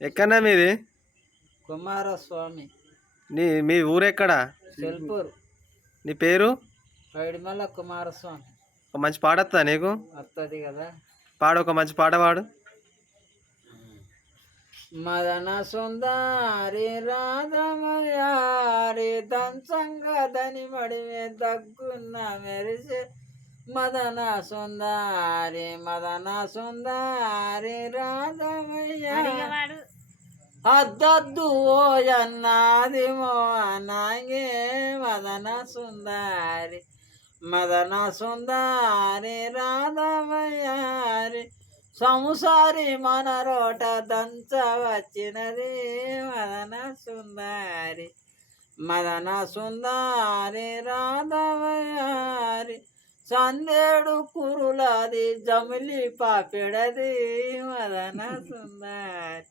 ఎక్కడన్నా మీది? కుమారస్వామి. మీ ఊరెక్కడా? సెల్పూర్. నీ పేరు? పైడిమల్ల కుమారస్వామి. ఒక మంచి పాట వస్తుందా నీకు? వస్తుంది కదా. పాడు, ఒక మంచి పాట పాడు. మదన సుందరి రాధమయారి దంచంగదని మడిమే దగ్గున్న మెరిసే మదన సుందరి రాధమయ్యారి అద్దద్దు ఓయన్నాది మోనాగే మదన సుందరి రాధమయ్యారి సంసారి మన రోట దంచ వచ్చినది మదన సుందరి రాధవయారి సందేడు కురులది జమిలి పాపిడది మదన సుందరి